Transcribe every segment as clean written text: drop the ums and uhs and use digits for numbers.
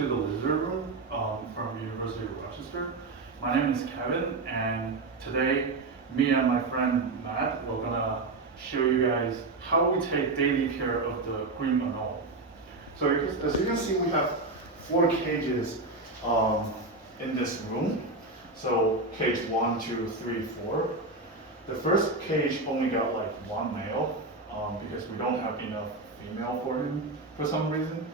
to the lizard room from University of Rochester. My name is Kevin, and today me and my friend Matt we're gonna show you guys how we take daily care of the green anole. So as you can see, we have 4 cages in this room. So cage 1, 2, 3, 4. The first cage only got like 1 male because we don't have enough female for him for some reason.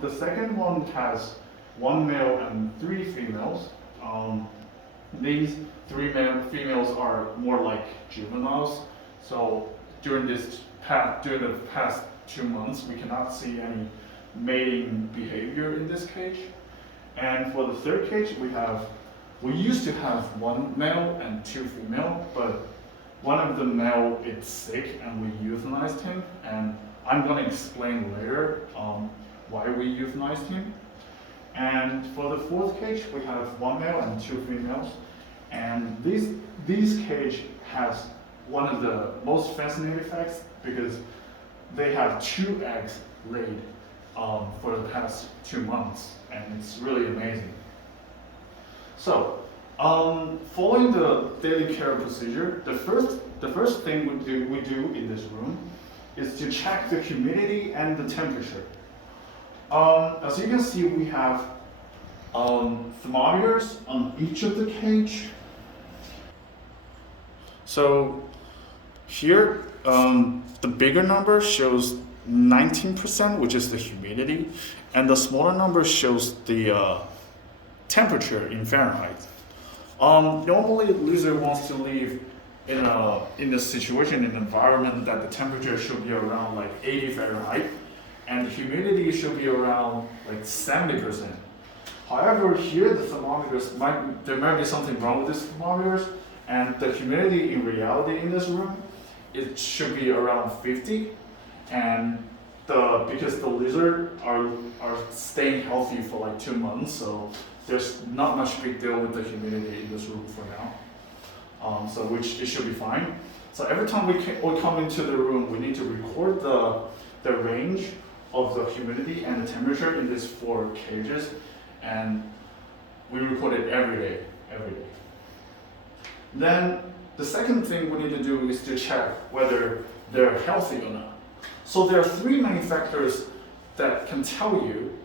The second one has 1 male and 3 females. These 3 females are more like juveniles. So during the past 2 months, we cannot see any mating behavior in this cage. And for the third cage, we used to have 1 male and 2 female, but one of the male is sick and we euthanized him. And I'm going to explain later why we euthanized him. And for the fourth cage, we have 1 male and 2 females. And this cage has one of the most fascinating facts because they have 2 eggs laid for the past 2 months, and it's really amazing. So, following the daily care procedure, the first thing we do in this room is to check the humidity and the temperature. As you can see, we have thermometers on each of the cage. So here, the bigger number shows 19%, which is the humidity, and the smaller number shows the temperature in Fahrenheit. Normally, lizard wants to live in a situation, in an environment that the temperature should be around like 80 Fahrenheit, and the humidity should be around like 70%. However, here the thermometers there might be something wrong with these thermometers, and the humidity in reality in this room, it should be around 50, and because the lizard are staying healthy for like 2 months, so there's not much big deal with the humidity in this room for now. So which it should be fine. So every time we come into the room, we need to record the range of the humidity and the temperature in these 4 cages, and we record it every day. Then the second thing we need to do is to check whether they're healthy or not. So there are 3 main factors that can tell you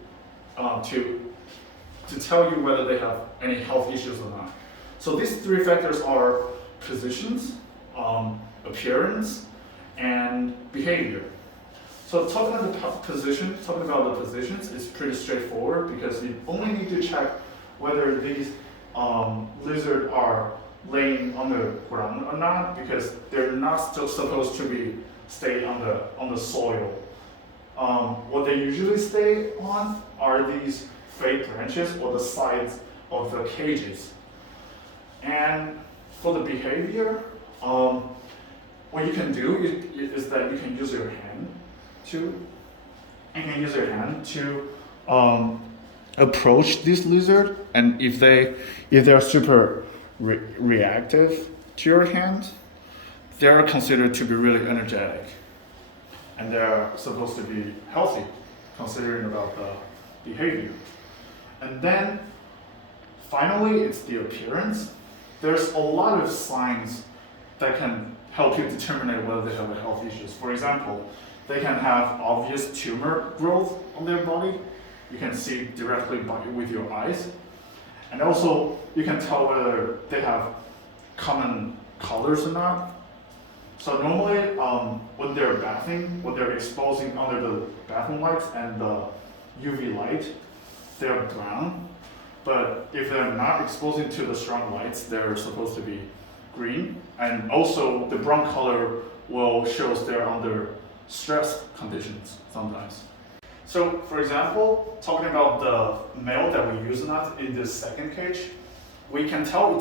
to tell you whether they have any health issues or not. So these 3 factors are positions, appearance, and behavior. So talking about the positions is pretty straightforward because you only need to check whether these lizards are laying on the ground or not, because they're not still supposed to be stay on the soil. What they usually stay on are these fake branches or the sides of the cages. And for the behavior, what you can do is that you can use your hand to approach this lizard, and if they're super reactive to your hand, they're considered to be really energetic, and they're supposed to be healthy, considering about the behavior. And then finally, it's the appearance. There's a lot of signs that can help you determine whether they have health issues. For example, they can have obvious tumor growth on their body. You can see directly with your eyes. And also, you can tell whether they have common colors or not. So normally, when they're bathing, when they're exposing under the bathroom lights and the UV light, they're brown. But if they're not exposing to the strong lights, they're supposed to be green. And also, the brown color will show they're under stress conditions sometimes. So, for example, talking about the male that we use in this second cage, we can tell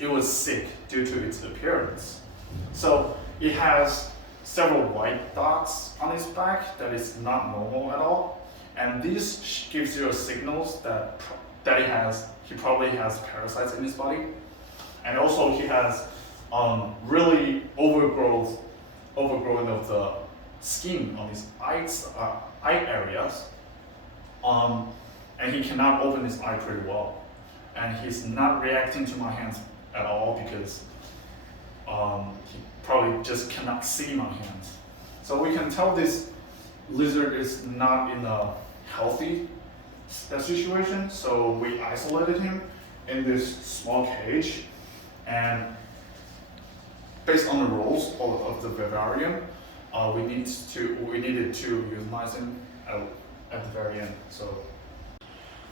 it was sick due to its appearance. So it has several white dots on its back that is not normal at all, and this gives you a signal that he probably has parasites in his body, and also he has really overgrowth of the skin on his eye areas. and he cannot open his eye pretty well. And he's not reacting to my hands at all because he probably just cannot see my hands. So we can tell this lizard is not in a healthy situation, so we isolated him in this small cage, and based on the rules of the vivarium, we needed to euthanize him at the very end. So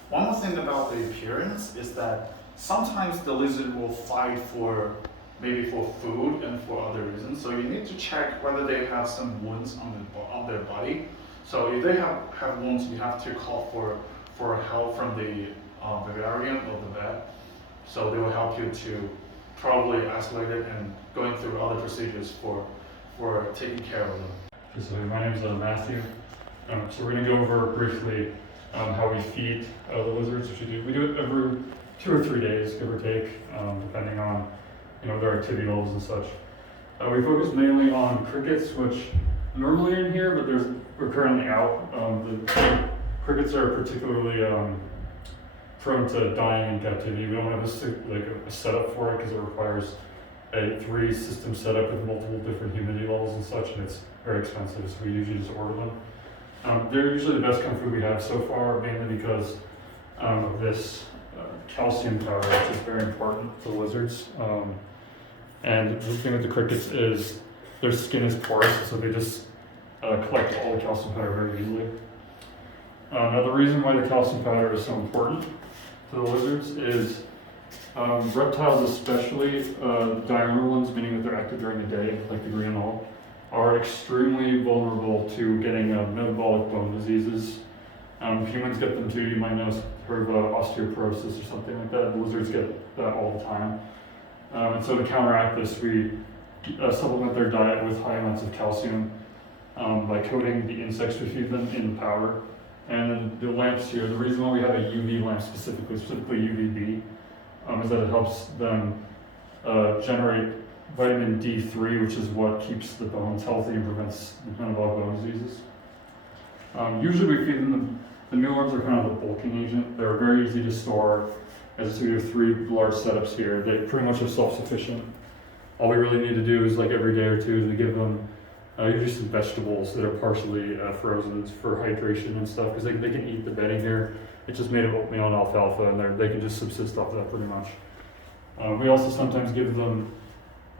one more thing about the appearance is that sometimes the lizard will fight for maybe for food and for other reasons. So you need to check whether they have some wounds on their body. So if they have wounds, you have to call for help from the vivarium or the vet. So they will help you to probably isolate it and going through other procedures for taking care of them. So my name is Matthew. So we're going to go over briefly how we feed the lizards, which we do. We do it every 2 or 3 days, give or take, depending on their activity levels and such. We focus mainly on crickets, which normally in here, but we're currently out. The crickets are particularly prone to dying in captivity. We don't have a setup for it because it requires a 3-system setup with multiple different humidity levels and such, and it's very expensive, so we usually just order them. They're usually the best kind of food we have so far, mainly because of this calcium powder, which is very important for lizards. And the thing with the crickets is their skin is porous, so they just collect all the calcium powder very easily. Now the reason why the calcium powder is so important to the lizards is reptiles, especially diurnal ones, meaning that they're active during the day, like the green anole, are extremely vulnerable to getting metabolic bone diseases. Humans get them too. You might know heard of osteoporosis or something like that. The lizards get that all the time. And so to counteract this, we supplement their diet with high amounts of calcium by coating the insects we feed them in powder. And then the lamps here, the reason why we have a UV lamp specifically UVB, is that it helps them generate vitamin D3, which is what keeps the bones healthy and prevents metabolic bone diseases. Usually we feed them, the mealworms are kind of a bulking agent. They're very easy to store. As I said, we have 3 large setups here. They pretty much are self-sufficient. All we really need to do is like every day or two is to give them usually some vegetables that are partially frozen for hydration and stuff, because they can eat the bedding here. It's just made of oatmeal and alfalfa, and they can just subsist off that pretty much. We also sometimes give them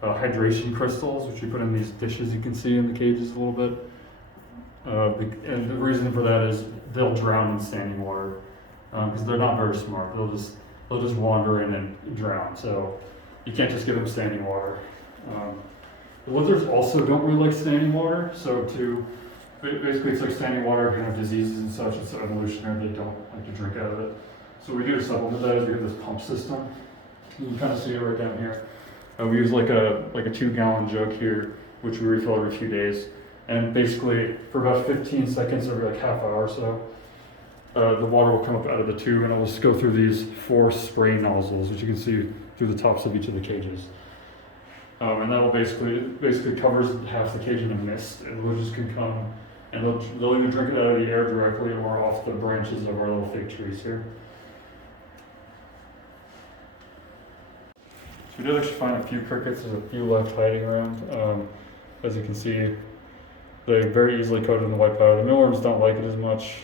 hydration crystals, which we put in these dishes you can see in the cages a little bit. And the reason for that is they'll drown in standing water because they're not very smart. They'll just wander in and drown. So you can't just give them standing water. The lizards also don't really like standing water. So basically it's like standing water can have diseases and such. It's evolutionary. They don't like to drink out of it. So we do to supplement that is we have this pump system. You can kind of see it right down here. We use like a 2-gallon jug here, which we refill every few days. And basically, for about 15 seconds, every like half hour or so, the water will come up out of the tube, and it'll just go through these 4 spray nozzles, which you can see through the tops of each of the cages. And that will basically covers half the cage in a mist, and the lizards can come, and they'll either drink it out of the air directly or off the branches of our little fig trees here. We did actually find a few crickets. There's a few left hiding around. As you can see, they're very easily coated in the white powder. The mealworms don't like it as much.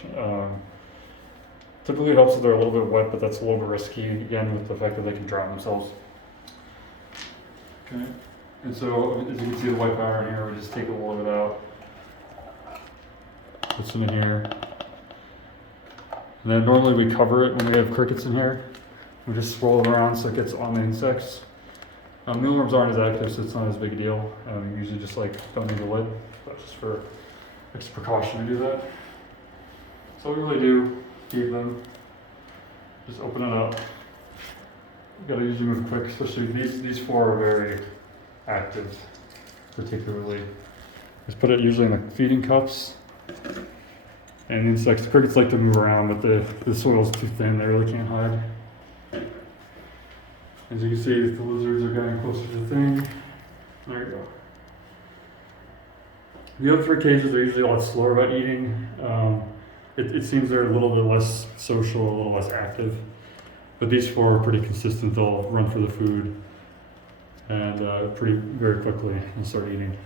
Typically it helps if they're a little bit wet, but that's a little bit risky, again, with the fact that they can drown themselves. Okay, and so as you can see the white powder in here, we just take a little bit out. Put some in here. And then normally we cover it when we have crickets in here. We just swirl it around so it gets on the insects. Mealworms aren't as active, so it's not as big a deal. You usually just don't need a lid, but just for extra precaution we do that. So we really do feed them. Just open it up. You gotta usually move quick, especially these 4 are very active, particularly. Just put it usually in the feeding cups. And insects, the crickets like to move around, but the soil's too thin, they really can't hide. As you can see, the lizards are getting closer to the thing. There you go. The other 3 cages are usually a lot slower about eating. it seems they're a little bit less social, a little less active. But these four are pretty consistent. They'll run for the food and very quickly and start eating.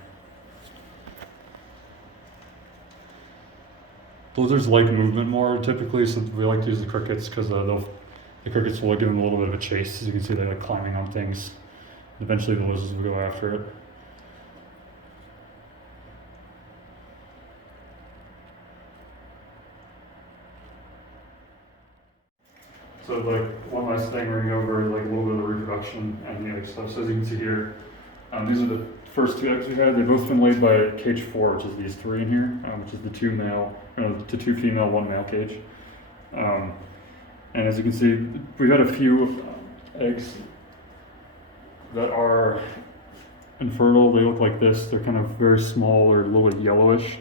Lizards like movement more typically, so we like to use the crickets because the crickets will give them a little bit of a chase. As you can see, they like climbing on things. Eventually, the lizards will go after it. So like one last thing we're going to go over like a little bit of the reproduction and the egg stuff. So as you can see here, these are the first two eggs we had. They've both been laid by cage 4, which is these 3 in here, which is the 2 female, 1 male cage. And as you can see, we've had a few eggs that are infertile. They look like this. They're kind of very small or a little bit yellowish.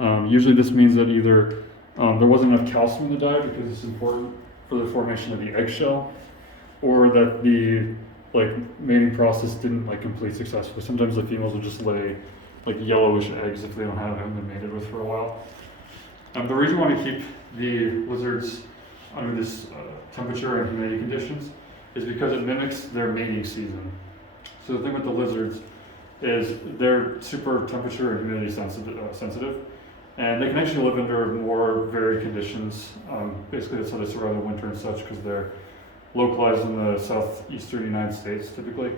Usually this means that either there wasn't enough calcium in the diet because it's important for the formation of the eggshell, or that the mating process didn't complete successfully. Sometimes the females will just lay yellowish eggs if they haven't been mated with for a while. The reason why we keep the lizards under this temperature and humidity conditions is because it mimics their mating season. So the thing with the lizards is they're super temperature and humidity sensitive, and they can actually live under more varied conditions. Basically that's how they survive the winter and such, because they're localized in the southeastern United States typically.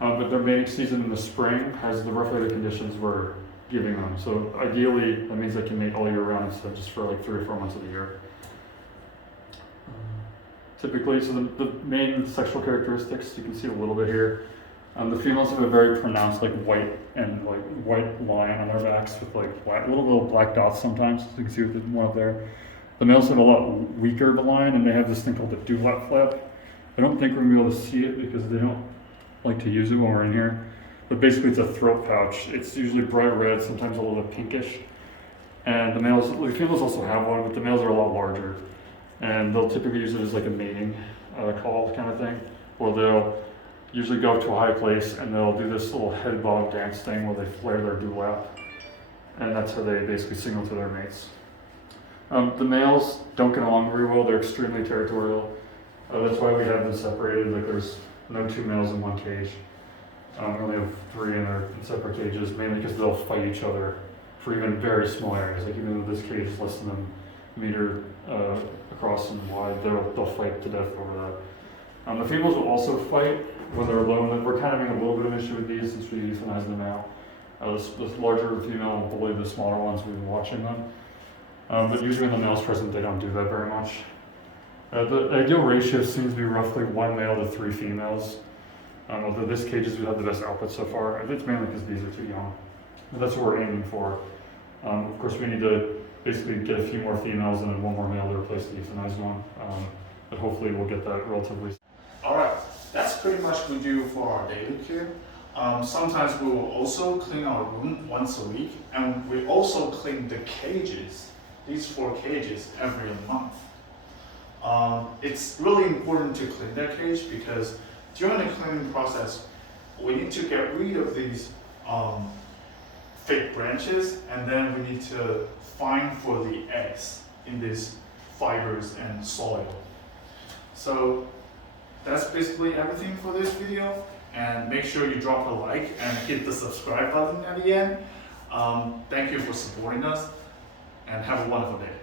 But their mating season in the spring has the roughly the conditions we're giving them. So ideally, that means they can mate all year round instead of just for 3 or 4 months of the year. Typically, so the main sexual characteristics, you can see a little bit here. The females have a very pronounced white line on their backs with little black dots sometimes. So you can see with the one up there. The males have a lot weaker of a line, and they have this thing called the dewlap flap. I don't think we're gonna be able to see it because they don't like to use it when we're in here. But basically, it's a throat pouch. It's usually bright red, sometimes a little bit pinkish. And the females also have one, but the males are a lot larger. And they'll typically use it as a mating call kind of thing, or they'll usually go up to a high place and they'll do this little head bob dance thing where they flare their dewlap, and that's how they basically signal to their mates. The males don't get along very well. They're extremely territorial. That's why we have them separated. There's no 2 males in one cage. We only have 3 in separate cages, mainly because they'll fight each other for even very small areas. Even though this cage is less than a meter across and wide, they'll fight to death over that. The females will also fight when they're alone. We're kind of having a little bit of an issue with these since we euthanize them out. This larger female will bully the smaller ones. We've been watching them. But usually when the male's present, they don't do that very much. The ideal ratio seems to be roughly 1 male to 3 females. Although this cages we have the best output so far. I think it's mainly because these are too young. But that's what we're aiming for. Of course, we need to basically get a few more females and then 1 more male to replace the euthanized one. But hopefully we'll get that relatively. All right, that's pretty much we do for our daily care. Sometimes we will also clean our room once a week, and we also clean the cages, these 4 cages, every month. It's really important to clean that cage because during the cleaning process, we need to get rid of these fake branches, and then we need to find for the eggs in these fibers and soil. So that's basically everything for this video, and make sure you drop a like and hit the subscribe button at the end. Thank you for supporting us, and have a wonderful day.